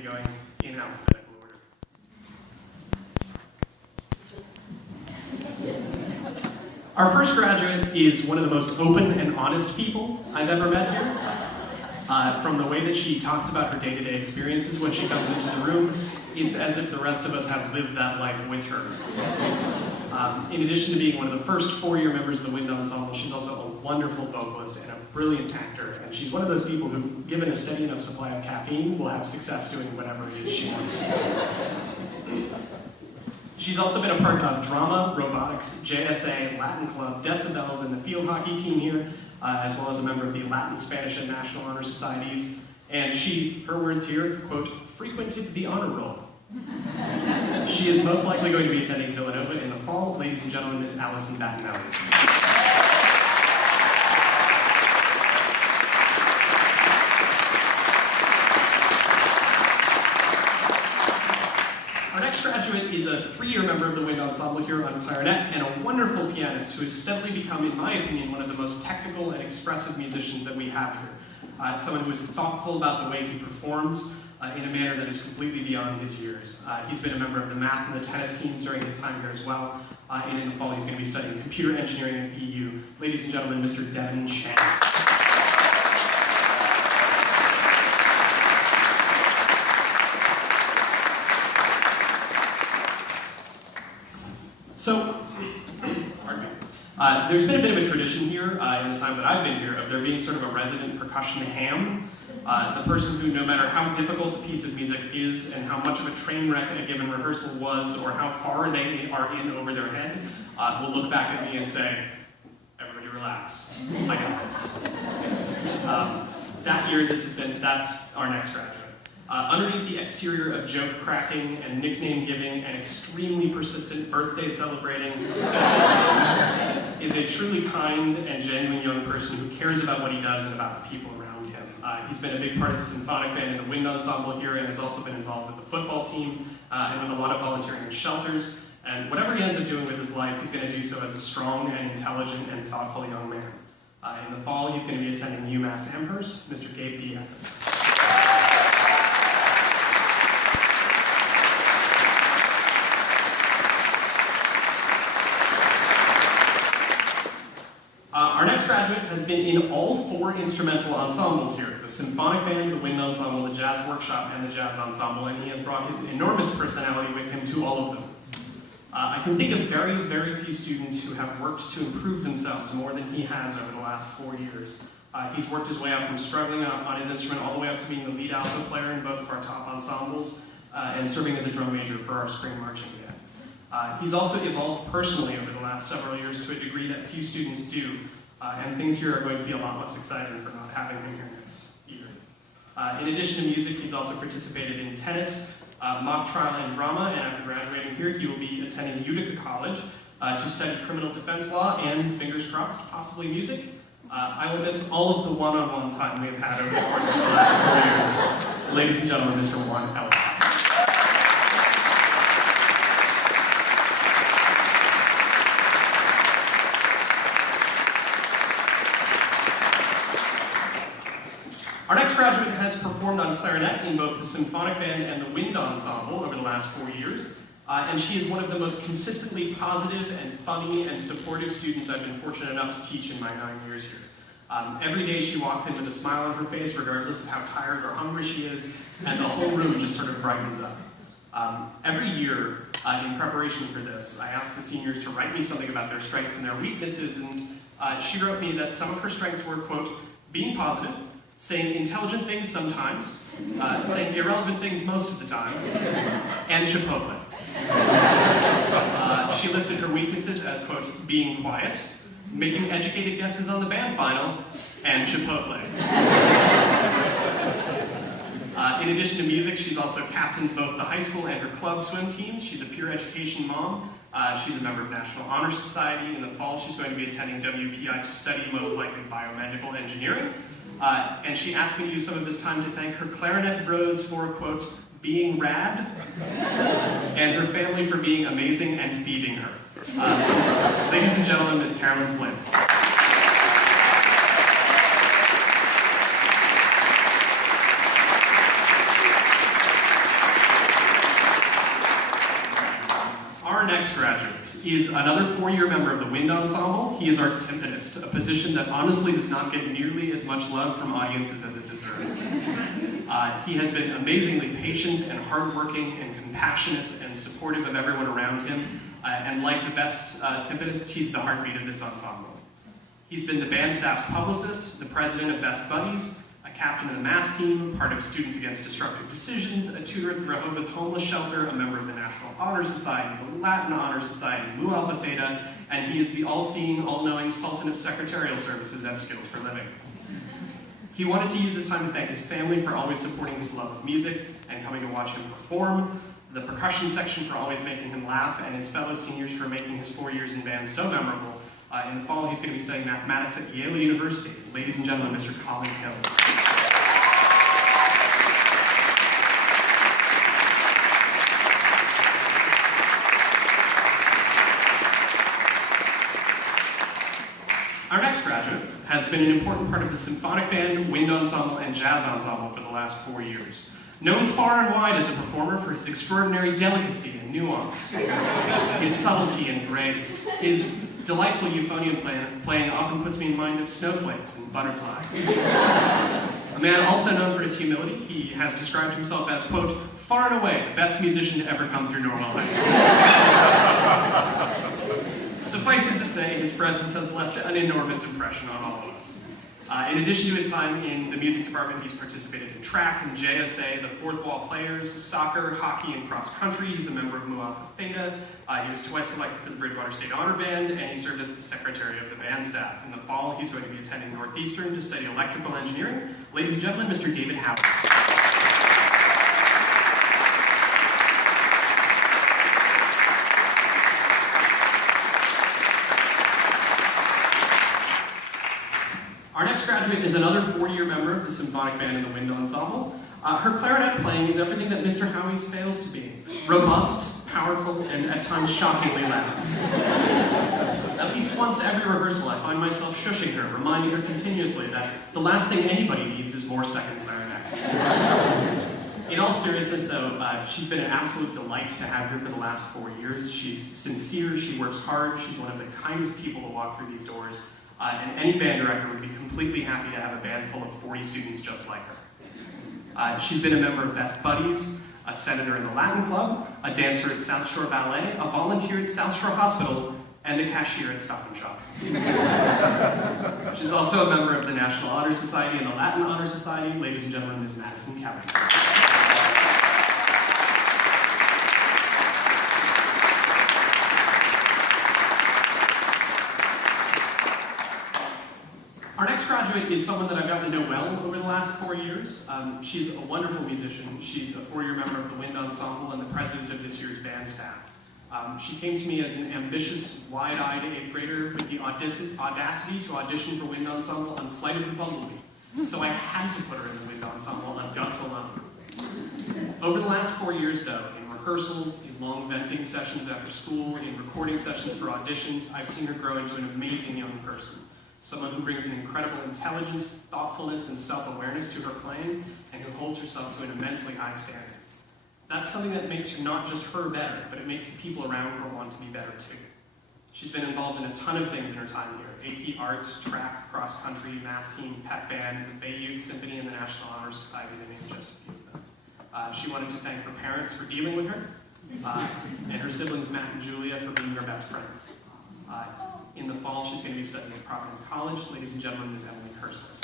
be going in alphabetical order. Our first graduate is one of the most open and honest people I've ever met here. From the way that she talks about her day-to-day experiences when she comes into the room, it's as if the rest of us have lived that life with her. In addition to being one of the first four-year members of the Wind Ensemble, she's also a wonderful vocalist and a brilliant actor, and she's one of those people who, given a steady enough supply of caffeine, will have success doing whatever it is she wants to do. She's also been a part of drama, robotics, JSA, Latin Club, Decibels, and the field hockey team here, as well as a member of the Latin, Spanish, and National Honor Societies. And she, her words here, quote, frequented the honor roll. She is most likely going to be attending Villanova in the fall. Ladies and gentlemen, Miss Allison Battinelli. Is a three-year member of the Wind Ensemble here on clarinet and a wonderful pianist who has steadily become, in my opinion, one of the most technical and expressive musicians that we have here. Someone who is thoughtful about the way he performs in a manner that is completely beyond his years. He's been a member of the math and the tennis teams during his time here as well, and in the fall he's going to be studying computer engineering at EU. Ladies and gentlemen, Mr. Devin Chang. So, pardon me. There's been a bit of a tradition here in the time that I've been here of there being sort of a resident percussion ham. The person who, no matter how difficult a piece of music is and how much of a train wreck a given rehearsal was or how far they are in over their head, will look back at me and say, everybody relax, I got this. That year, that's our next graduate. Underneath the exterior of joke cracking and nickname giving and extremely persistent birthday celebrating is a truly kind and genuine young person who cares about what he does and about the people around him. He's been a big part of the symphonic band and the Wind Ensemble here and has also been involved with the football team and with a lot of volunteering in shelters. And whatever he ends up doing with his life, he's going to do so as a strong and intelligent and thoughtful young man. In the fall, he's going to be attending UMass Amherst, Mr. Gabe Diaz. Our next graduate has been in all four instrumental ensembles here, the Symphonic Band, the Wind Ensemble, the Jazz Workshop, and the Jazz Ensemble, and he has brought his enormous personality with him to all of them. I can think of very, very few students who have worked to improve themselves more than he has over the last 4 years. He's worked his way up from struggling on his instrument all the way up to being the lead alto player in both of our top ensembles, and serving as a drum major for our spring marching band. He's also evolved personally over the last several years to a degree that few students do. And things here are going to be a lot less exciting for not having him here next year. In addition to music, he's also participated in tennis, mock trial, and drama, and after graduating here, he will be attending Utica College to study criminal defense law and, fingers crossed, possibly music. I will miss all of the one-on-one time we've had over the course of the last 4 years. Ladies and gentlemen, Mr. Warren Ellis. Our next graduate has performed on clarinet in both the Symphonic Band and the Wind Ensemble over the last 4 years, and she is one of the most consistently positive and funny and supportive students I've been fortunate enough to teach in my 9 years here. Every day she walks in with a smile on her face, regardless of how tired or hungry she is, and the whole room just sort of brightens up. Every year, in preparation for this, I asked the seniors to write me something about their strengths and their weaknesses, and she wrote me that some of her strengths were, quote, being positive, saying intelligent things sometimes, saying irrelevant things most of the time, and Chipotle. She listed her weaknesses as, quote, being quiet, making educated guesses on the band final, and Chipotle. In addition to music, she's also captained both the high school and her club swim teams. She's a peer education mom. She's a member of National Honor Society. In the fall, she's going to be attending WPI to study, most likely, biomedical engineering. And she asked me to use some of this time to thank her clarinet bros for, quote, being rad, and her family for being amazing and feeding her. Ladies and gentlemen, Ms. Carolyn Flynn. graduate is another four-year member of the wind ensemble. He is our timpanist, a position that honestly does not get nearly as much love from audiences as it deserves. He has been amazingly patient and hardworking and compassionate and supportive of everyone around him. And like the best timpanists, he's the heartbeat of this ensemble. He's been the band staff's publicist, the president of Best Buddies, a captain of the math team, part of Students Against Disruptive Decisions, a tutor at the Rehoboth Homeless Shelter, a member of the National Honor Society, the Latin Honor Society, Mu Alpha Theta, and he is the all-seeing, all-knowing Sultan of Secretarial Services at Skills for Living. He wanted to use this time to thank his family for always supporting his love of music and coming to watch him perform, the percussion section for always making him laugh, and his fellow seniors for making his 4 years in band so memorable. In the fall, he's going to be studying mathematics at Yale University. Ladies and gentlemen, Mr. Colin Hill. Our next graduate has been an important part of the symphonic band, wind ensemble, and jazz ensemble for the last 4 years. Known far and wide as a performer for his extraordinary delicacy and nuance, his subtlety and grace, his delightful euphonium playing often puts me in mind of snowflakes and butterflies. A man also known for his humility, he has described himself as, quote, far and away the best musician to ever come through Norwell High School. Suffice it to say, his presence has left an enormous impression on all of us. In addition to his time in the music department, he's participated in track and JSA, the Fourth Wall Players, soccer, hockey, and cross country. He's a member of Mu Alpha Theta. He was twice selected for the Bridgewater State Honor Band, and he served as the secretary of the band staff. In the fall, he's going to be attending Northeastern to study electrical engineering. Ladies and gentlemen, Mr. David Howard. Our next graduate is another 4-year member of the symphonic band and the wind ensemble. Her clarinet playing is everything that Mr. Howie's fails to be. Robust, powerful, and at times shockingly loud. At least once every rehearsal, I find myself shushing her, reminding her continuously that the last thing anybody needs is more second clarinet. In all seriousness, though, she's been an absolute delight to have here for the last 4 years. She's sincere, she works hard, she's one of the kindest people to walk through these doors. And any band director would be completely happy to have a band full of 40 students just like her. She's been a member of Best Buddies, a senator in the Latin Club, a dancer at South Shore Ballet, a volunteer at South Shore Hospital, and a cashier at Stop and Shop. She's also a member of the National Honor Society and the Latin Honor Society. Ladies and gentlemen, Ms. Madison Kelly. Our next graduate is someone that I've gotten to know well over the last 4 years. She's a wonderful musician. She's a 4-year member of the wind ensemble and the president of this year's band staff. She came to me as an ambitious, wide-eyed 8th grader with the audacity to audition for wind ensemble on Flight of the Bumblebee. So I had to put her in the wind ensemble on guts alone. Over the last 4 years, though, in rehearsals, in long venting sessions after school, in recording sessions for auditions, I've seen her grow into an amazing young person. Someone who brings an incredible intelligence, thoughtfulness, and self-awareness to her playing, and who holds herself to an immensely high standard. That's something that makes not just her better, but it makes the people around her want to be better too. She's been involved in a ton of things in her time here. AP Art, track, cross country, math team, pep band, the Bay Youth Symphony, and the National Honor Society, to name just a few of them. She wanted to thank her parents for dealing with her, and her siblings Matt and Julia for being her best friends. In the fall, she's going to be studying at Providence College. Ladies and gentlemen, Ms. Emily Cursis.